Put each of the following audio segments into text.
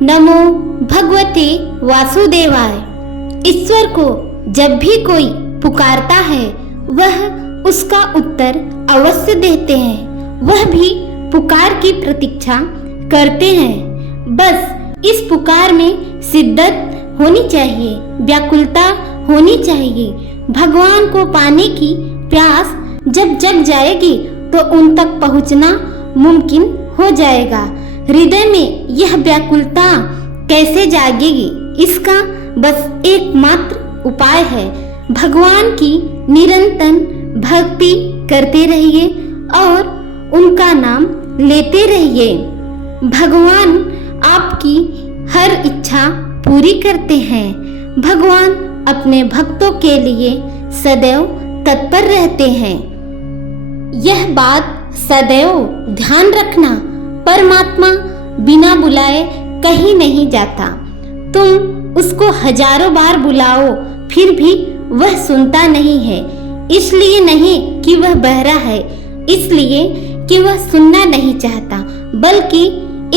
नमो भगवते वासुदेवाय। ईश्वर को जब भी कोई पुकारता है वह उसका उत्तर अवश्य देते हैं। वह भी पुकार की प्रतीक्षा करते हैं। बस इस पुकार में शिद्दत होनी चाहिए, व्याकुलता होनी चाहिए। भगवान को पाने की प्यास जब जग जाएगी तो उन तक पहुंचना मुमकिन हो जाएगा। हृदय में यह व्याकुलता कैसे जागेगी, इसका बस एकमात्र उपाय है। भगवान की निरंतर भक्ति करते रहिए और उनका नाम लेते रहिए। भगवान आपकी हर इच्छा पूरी करते हैं। भगवान अपने भक्तों के लिए सदैव तत्पर रहते हैं। यह बात सदैव ध्यान रखना, परमात्मा बिना बुलाए कहीं नहीं जाता। तुम उसको हजारों बार बुलाओ फिर भी वह सुनता नहीं है। इसलिए नहीं कि वह बहरा है, इसलिए कि वह सुनना नहीं चाहता, बल्कि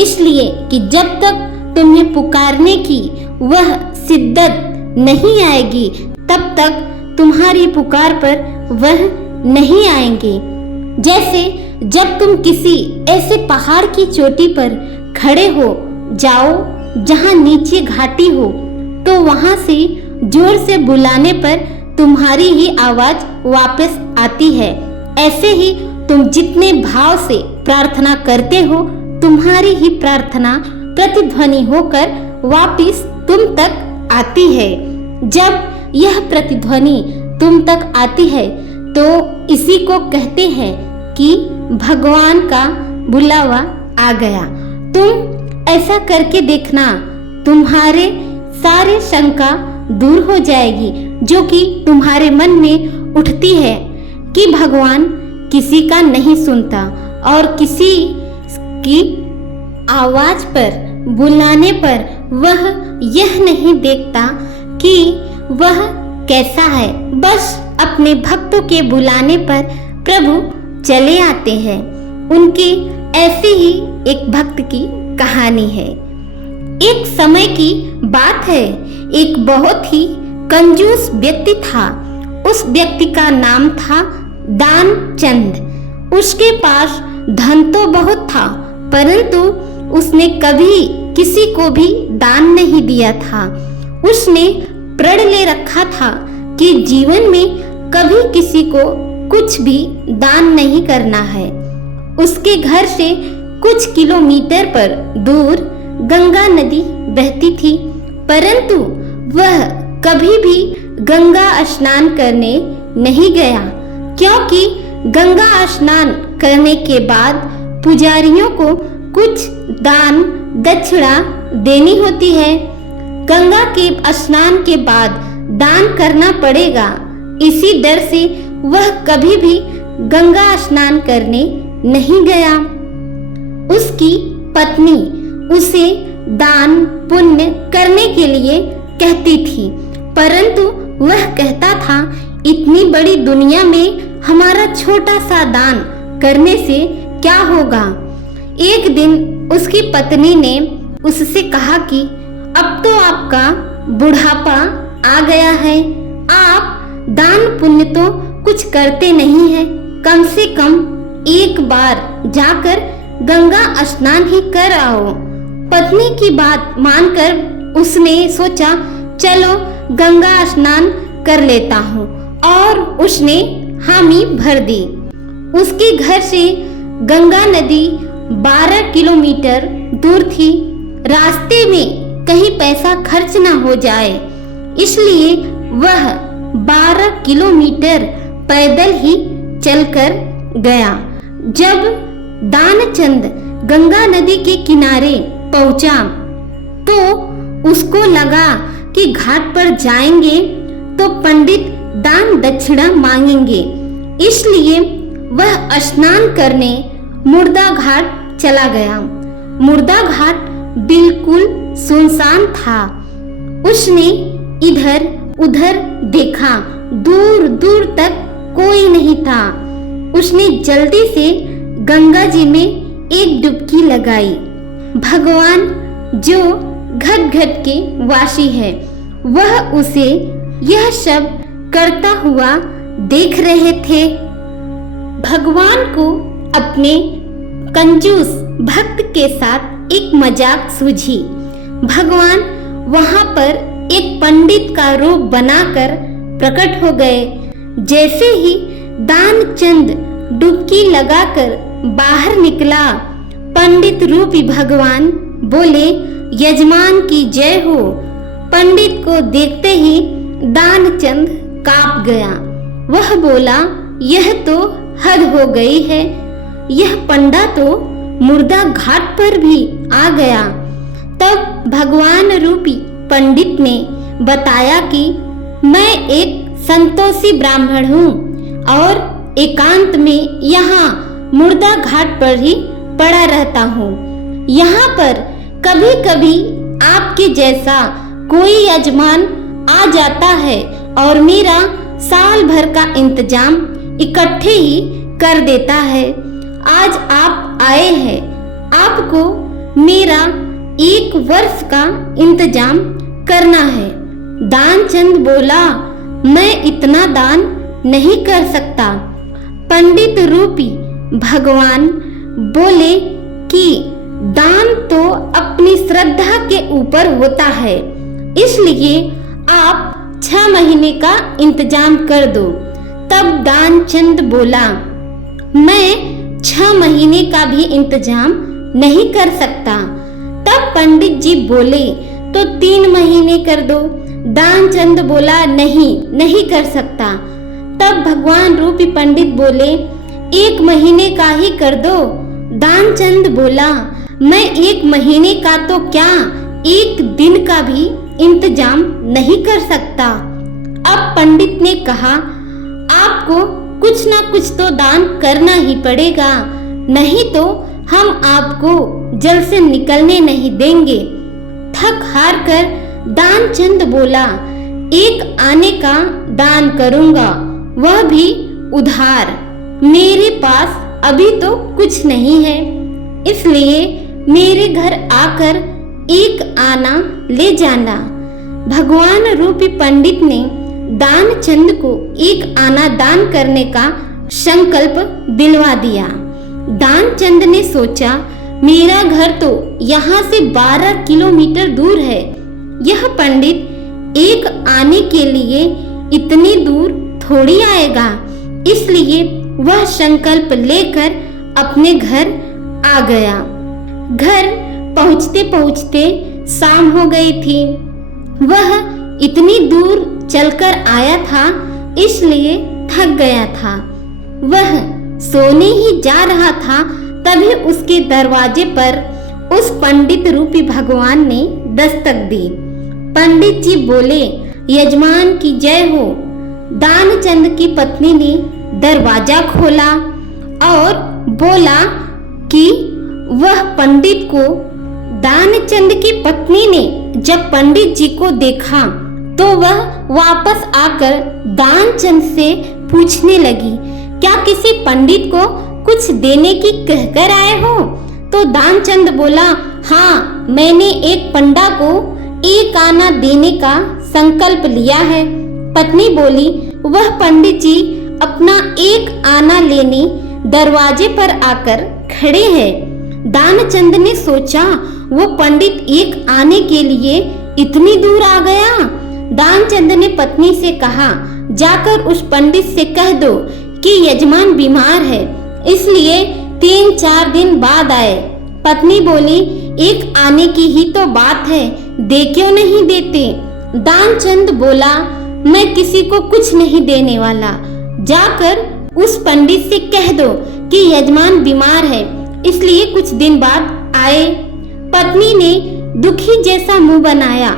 इसलिए कि जब तक तुम्हें पुकारने की वह शिद्दत नहीं आएगी तब तक तुम्हारी पुकार पर वह नहीं आएंगे। जैसे जब तुम किसी ऐसे पहाड़ की चोटी पर खड़े हो जाओ जहां नीचे घाटी हो, तो वहां से जोर से बुलाने पर तुम्हारी ही आवाज वापस आती है। ऐसे ही तुम जितने भाव से प्रार्थना करते हो, तुम्हारी ही प्रार्थना प्रतिध्वनि होकर वापस तुम तक आती है। जब यह प्रतिध्वनि तुम तक आती है तो इसी को कहते हैं कि भगवान का बुलावा आ गया। तुम ऐसा करके देखना, तुम्हारे सारे शंका दूर हो जाएगी जो कि तुम्हारे मन में उठती है कि भगवान किसी का नहीं सुनता और किसी की आवाज पर बुलाने पर वह यह नहीं देखता कि वह कैसा है। बस अपने भक्तों के बुलाने पर प्रभु चले आते हैं। उनके ऐसे ही एक भक्त की कहानी है। एक समय की बात है, एक बहुत ही कंजूस व्यक्ति था। उस व्यक्ति का नाम था दानचंद। उसके पास धन तो बहुत था, परंतु उसने कभी किसी को भी दान नहीं दिया था। उसने प्रण ले रखा था कि जीवन में कभी किसी को कुछ भी दान नहीं करना है। उसके घर से कुछ किलोमीटर पर दूर गंगा नदी बहती थी, परंतु वह कभी भी गंगा स्नान करने नहीं गया, क्योंकि गंगा स्नान करने के बाद पुजारियों को कुछ दान दक्षिणा देनी होती है। गंगा के स्नान के बाद दान करना पड़ेगा। इसी डर से वह कभी भी गंगा स्नान करने नहीं गया। उसकी पत्नी उसे दान पुण्य करने के लिए कहती थी, परंतु वह कहता था, इतनी बड़ी दुनिया में हमारा छोटा सा दान करने से क्या होगा। एक दिन उसकी पत्नी ने उससे कहा कि अब तो आपका बुढ़ापा आ गया है, आप दान पुण्य तो कुछ करते नहीं हैं, कम से कम एक बार जाकर गंगा स्नान ही कर आओ। पत्नी की बात मानकर उसने सोचा, चलो गंगा स्नान कर लेता हूँ, और उसने हामी भर दी। उसके घर से गंगा नदी 12 किलोमीटर दूर थी। रास्ते में कहीं पैसा खर्च न हो जाए, इसलिए वह 12 किलोमीटर पैदल ही चलकर गया। जब दानचंद गंगा नदी के किनारे पहुंचा तो उसको लगा कि घाट पर जाएंगे तो पंडित दान दक्षिणा मांगेंगे, इसलिए वह स्नान करने मुर्दा घाट चला गया। मुर्दा घाट बिल्कुल सुनसान था। उसने इधर उधर देखा, दूर दूर तक कोई नहीं था। उसने जल्दी से गंगा जी में एक डुबकी लगाई। भगवान जो घट घट के वासी है। वह उसे यह सब करता हुआ देख रहे थे। भगवान को अपने कंजूस भक्त के साथ एक मजाक सूझी। भगवान वहां पर एक पंडित का रूप बनाकर प्रकट हो गए। जैसे ही दानचंद डुबकी लगाकर बाहर निकला, पंडित रूपी भगवान बोले, यजमान की जय हो। पंडित को देखते ही दानचंद कांप गया। वह बोला, यह तो हद हो गई है। यह पंडा तो मुर्दा घाट पर भी आ गया। तब भगवान रूपी पंडित ने बताया कि मैं एक संतोषी ब्राह्मण हूँ और एकांत में यहाँ मुर्दा घाट पर ही पड़ा रहता हूँ। यहाँ पर कभी कभी आपके जैसा कोई यजमान आ जाता है और मेरा साल भर का इंतजाम इकट्ठे ही कर देता है। आज आप आए हैं, आपको मेरा 1 वर्ष का इंतजाम करना है। दानचंद बोला, मैं इतना दान नहीं कर सकता। पंडित रूपी भगवान बोले कि दान तो अपनी श्रद्धा के ऊपर होता है, इसलिए आप 6 महीने का इंतजाम कर दो। तब दानचंद बोला, मैं 6 महीने का भी इंतजाम नहीं कर सकता। तब पंडित जी बोले, तो 3 महीने कर दो। दानचंद बोला, नहीं कर सकता। तब भगवान रूपी पंडित बोले, 1 महीने का ही कर दो। दानचंद बोला, मैं 1 महीने का तो क्या 1 दिन का भी इंतजाम नहीं कर सकता। अब पंडित ने कहा, आपको कुछ ना कुछ तो दान करना ही पड़ेगा, नहीं तो हम आपको जल से निकलने नहीं देंगे। थक हार कर दानचंद बोला, 1 आने का दान करूंगा, वह भी उधार। मेरे पास अभी तो कुछ नहीं है, इसलिए मेरे घर आकर 1 आना ले जाना। भगवान रूपी पंडित ने दानचंद को 1 आना दान करने का संकल्प दिलवा दिया। दानचंद ने सोचा, मेरा घर तो यहाँ से 12 किलोमीटर दूर है। यह पंडित 1 आने के लिए इतनी दूर थोड़ी आएगा, इसलिए वह संकल्प लेकर अपने घर आ गया। घर पहुँचते पहुँचते शाम हो गई थी। वह इतनी दूर चलकर आया था, इसलिए थक गया था। वह सोने ही जा रहा था, तभी उसके दरवाजे पर उस पंडित रूपी भगवान ने दस्तक दी। पंडित जी बोले, यजमान की जय हो। दानचंद की पत्नी ने दरवाजा खोला और बोला कि वह पंडित को, दानचंद की पत्नी ने जब पंडित जी को देखा तो वह वापस आकर दानचंद से पूछने लगी, क्या किसी पंडित को कुछ देने की कहकर आए हो? तो दानचंद बोला, हाँ, मैंने एक पंडा को 1 आना देने का संकल्प लिया है। पत्नी बोली, वह पंडित जी अपना 1 आना लेने दरवाजे पर आकर खड़े हैं। दानचंद ने सोचा, वो पंडित 1 आने के लिए इतनी दूर आ गया। दानचंद ने पत्नी से कहा, जाकर उस पंडित से कह दो कि यजमान बीमार है, इसलिए 3-4 दिन बाद आए। पत्नी बोली, 1 आने की ही तो बात है, दे क्यों नहीं देते? दानचंद बोला, मैं किसी को कुछ नहीं देने वाला। जाकर उस पंडित से कह दो कि यजमान बीमार है, इसलिए कुछ दिन बाद आए। पत्नी ने दुखी जैसा मुंह बनाया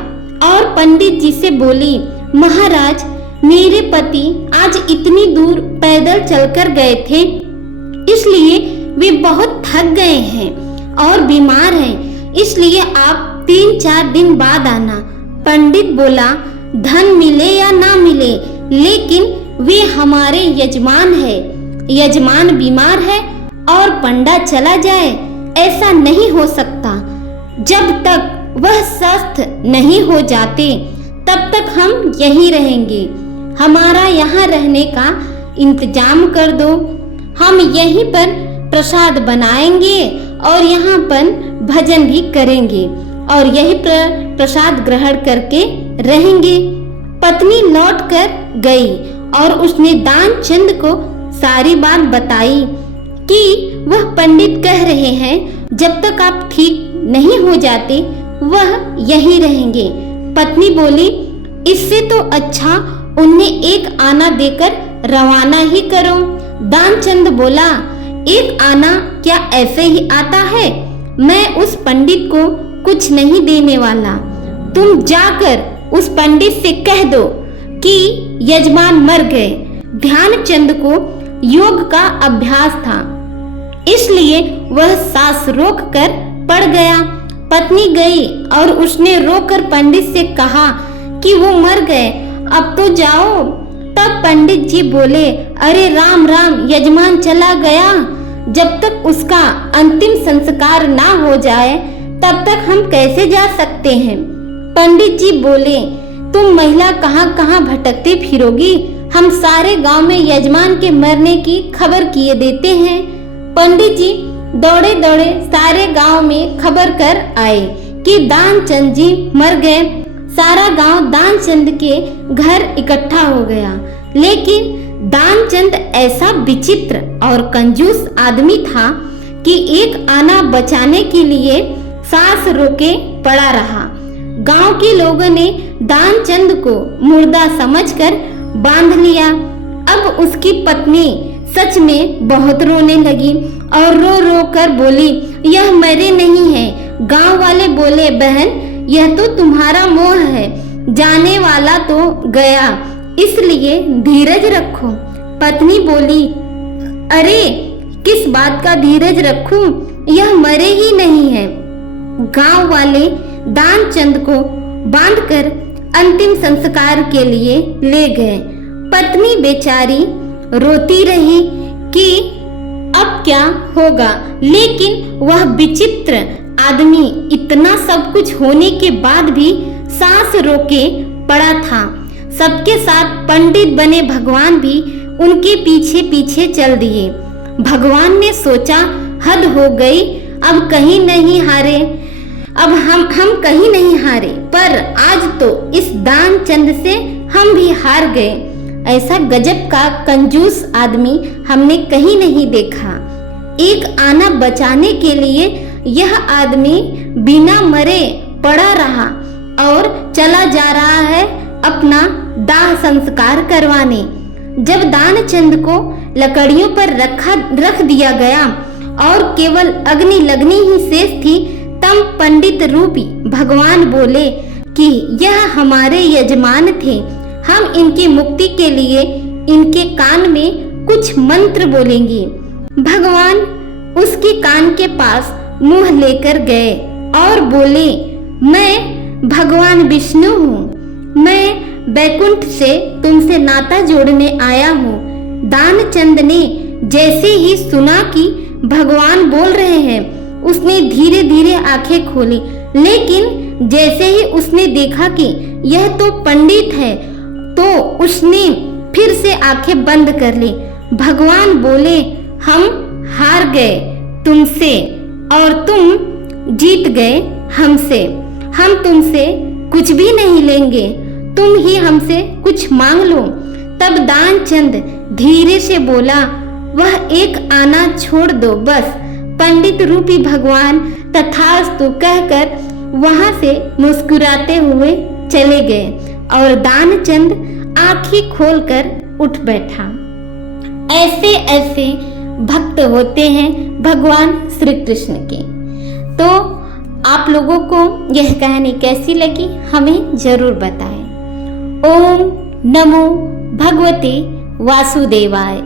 और पंडित जी से बोली, महाराज, मेरे पति आज इतनी दूर पैदल चलकर गए थे, इसलिए वे बहुत थक गए हैं और बीमार हैं, इसलिए आप 3-4 दिन बाद आना। पंडित बोला, धन मिले या ना मिले, लेकिन वे हमारे यजमान है। यजमान बीमार है और पंडा चला जाए, ऐसा नहीं हो सकता। जब तक वह स्वस्थ नहीं हो जाते तब तक हम यहीं रहेंगे। हमारा यहाँ रहने का इंतजाम कर दो। हम यहीं पर प्रसाद बनाएंगे और यहाँ पर भजन भी करेंगे और यही प्रसाद ग्रहण करके रहेंगे। पत्नी लौटकर गई और उसने दानचंद को सारी बात बताई कि वह पंडित कह रहे हैं जब तक आप ठीक नहीं हो जाते वह यहीं रहेंगे। पत्नी बोली, इससे तो अच्छा उन्हें एक आना देकर रवाना ही करो। दानचंद बोला, एक आना क्या ऐसे ही आता है? मैं उस पंडित को कुछ नहीं देने वाला। तुम जाकर उस पंडित से कह दो कि यजमान मर गए। ध्यानचंद को योग का अभ्यास था, इसलिए वह सांस रोक कर पड़ गया। पत्नी गई और उसने रोकर पंडित से कहा कि वो मर गए, अब तो जाओ। तब पंडित जी बोले, अरे राम राम, यजमान चला गया। जब तक उसका अंतिम संस्कार ना हो जाए तब तक हम कैसे जा सकते हैं? पंडित जी बोले, तुम महिला कहाँ कहाँ भटकते फिरोगी? हम सारे गांव में यजमान के मरने की खबर किए देते हैं। पंडित जी दौड़े दौड़े सारे गांव में खबर कर आए कि दानचंद जी मर गए। सारा गांव दानचंद के घर इकट्ठा हो गया, लेकिन दानचंद ऐसा विचित्र और कंजूस आदमी था कि एक आना बचाने के लिए सांस रोके पड़ा रहा। गांव के लोगों ने दानचंद को मुर्दा समझकर बांध लिया। अब उसकी पत्नी सच में बहुत रोने लगी और रो रो कर बोली, यह मरे नहीं है। गांव वाले बोले, बहन यह तो तुम्हारा मोह है, जाने वाला तो गया, इसलिए धीरज रखो। पत्नी बोली, अरे किस बात का धीरज रखूं, यह मरे ही नहीं है। गांव वाले दानचंद को बांधकर अंतिम संस्कार के लिए ले गए। पत्नी बेचारी रोती रही कि अब क्या होगा, लेकिन वह विचित्र आदमी इतना सब कुछ होने के बाद भी सांस रोके पड़ा था। सबके साथ पंडित बने भगवान भी उनके पीछे पीछे चल दिए। भगवान ने सोचा, हद हो गई, अब कहीं नहीं हारे, अब हम कहीं नहीं हारे, पर आज तो इस दानचंद से हम भी हार गए। ऐसा गजब का कंजूस आदमी हमने कहीं नहीं देखा। एक आना बचाने के लिए यह आदमी बिना मरे पड़ा रहा और चला जा रहा है अपना दाह संस्कार करवाने। जब दानचंद को लकड़ियों पर रख दिया गया और केवल अग्नि लगनी ही शेष थी, तब पंडित रूपी भगवान बोले कि यह हमारे यजमान थे, हम इनकी मुक्ति के लिए इनके कान में कुछ मंत्र बोलेंगे। भगवान उसके कान के पास मुंह लेकर गए और बोले, मैं भगवान विष्णु हूँ, मैं बैकुंठ से तुमसे नाता जोड़ने आया हूँ। दानचंद ने जैसे ही सुना कि भगवान बोल रहे हैं, उसने धीरे धीरे आंखें खोली, लेकिन जैसे ही उसने देखा कि यह तो पंडित है, तो उसने फिर से आंखें बंद कर ली। भगवान बोले, हम हार गए तुमसे और तुम जीत गए हमसे। हम तुमसे कुछ भी नहीं लेंगे, तुम ही हमसे कुछ मांग लो। तब दानचंद धीरे से बोला, वह एक आना छोड़ दो बस। पंडित रूपी भगवान तथास्तु कहकर वहां से मुस्कुराते हुए चले गए और दानचंद आंखें खोलकर उठ बैठा। ऐसे ऐसे भक्त होते हैं भगवान श्री कृष्ण के। तो आप लोगों को यह कहानी कैसी लगी हमें जरूर बताएं। ओम नमो भगवते वासुदेवाय।